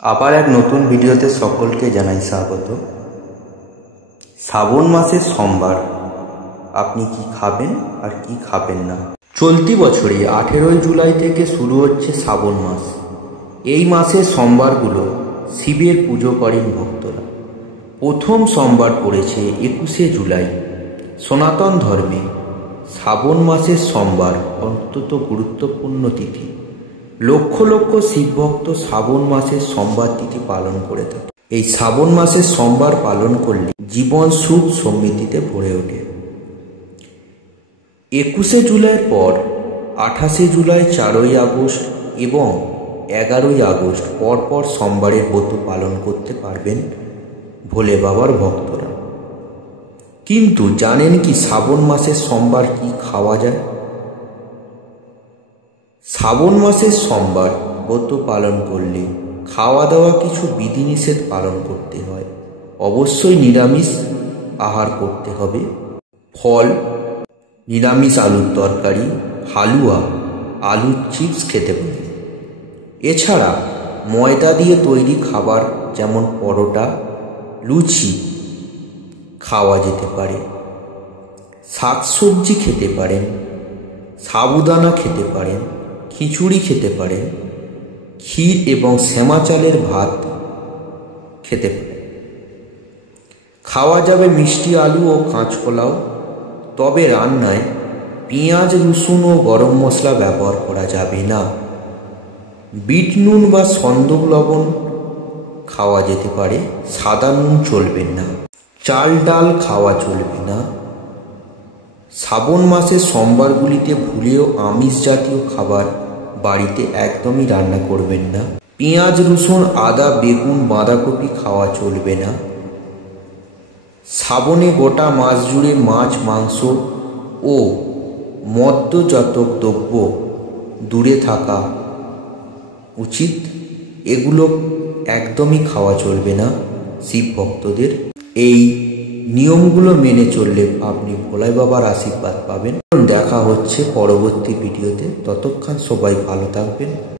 আবার এক নতুন ভিডিওতে সকলকে জানাই স্বাগত। শ্রাবণ মাসের সোমবার আপনি কি খাবেন আর কি খাবেন না। চলতি বছরে 18 জুলাই থেকে শুরু হচ্ছে শ্রাবণ মাস। এই মাসের সোমবারগুলো শিবের পুজো করেন ভক্তরা। প্রথম সোমবার পড়েছে 21শে জুলাই। সনাতন ধর্মে শ্রাবণ মাসের সোমবার অত্যন্ত গুরুত্বপূর্ণ তিথি। লক্ষ লক্ষ শিব ভক্ত শ্রাবণ মাসের সোমবার তিথি পালন করে থাকে। এই শ্রাবণ মাসের সোমবার পালন করলে জীবন সুখ সমৃদ্ধিতে ভরে ওঠে। 21শে জুলাইয়ের পর 28শে জুলাই, 4ই আগস্ট এবং 11ই আগস্ট পরপর সোমবারের ব্রত পালন করতে পারবেন ভোলে বাবার ভক্তরা। কিন্তু জানেন কি শ্রাবণ মাসের সোমবার কি খাওয়া যায়? শ্রাবণ মাসের সোমবার ব্রত পালন করলে খাওয়া দাওয়া কিছু বিধিনিষেধ পালন করতে হয়। অবশ্যই নিরামিষ আহার করতে হবে। ফল, নিরামিষ আলুর তরকারি, হালুয়া, আলুর চিপস খেতে পারে। এছাড়া ময়দা দিয়ে তৈরি খাবার যেমন পরোটা, লুচি খাওয়া যেতে পারে। শাকসবজি খেতে পারেন, সাবুদানা খেতে পারেন, খিচুড়ি খেতে পারেন, ক্ষীর এবং সেমা চালের ভাত খেতে পারেন। খাওয়া যাবে মিষ্টি আলু ও কাঁচকলাও। তবে রান্নায় পেঁয়াজ, রসুন ও গরম মশলা ব্যবহার করা যাবে না। বিট নুন বা সন্দক লবণ খাওয়া যেতে পারে, সাদা নুন চলবে না। চাল ডাল খাওয়া চলবে না। শ্রাবণ মাসের সোমবারগুলিতে ভুলেও আমিষ জাতীয় খাবার বাড়িতে একদমই রান্না করবেন না। পেঁয়াজ, রসুন, আদা, বেগুন, বাঁধাকপি খাওয়া চলবে না। শ্রাবণে গোটা মাস জুড়ে মাছ, মাংস ও মদ্যজাতক দ্রব্য দূরে থাকা উচিত। এগুলো একদমই খাওয়া চলবে না শিব ভক্তদের। এই নিয়মগুলো মেনে চললে আপনি ভোলে বাবার আশীর্বাদ পাবেন। দেখা হচ্ছে পরবর্তী ভিডিওতে। ততক্ষণ সবাই ভালো থাকবেন।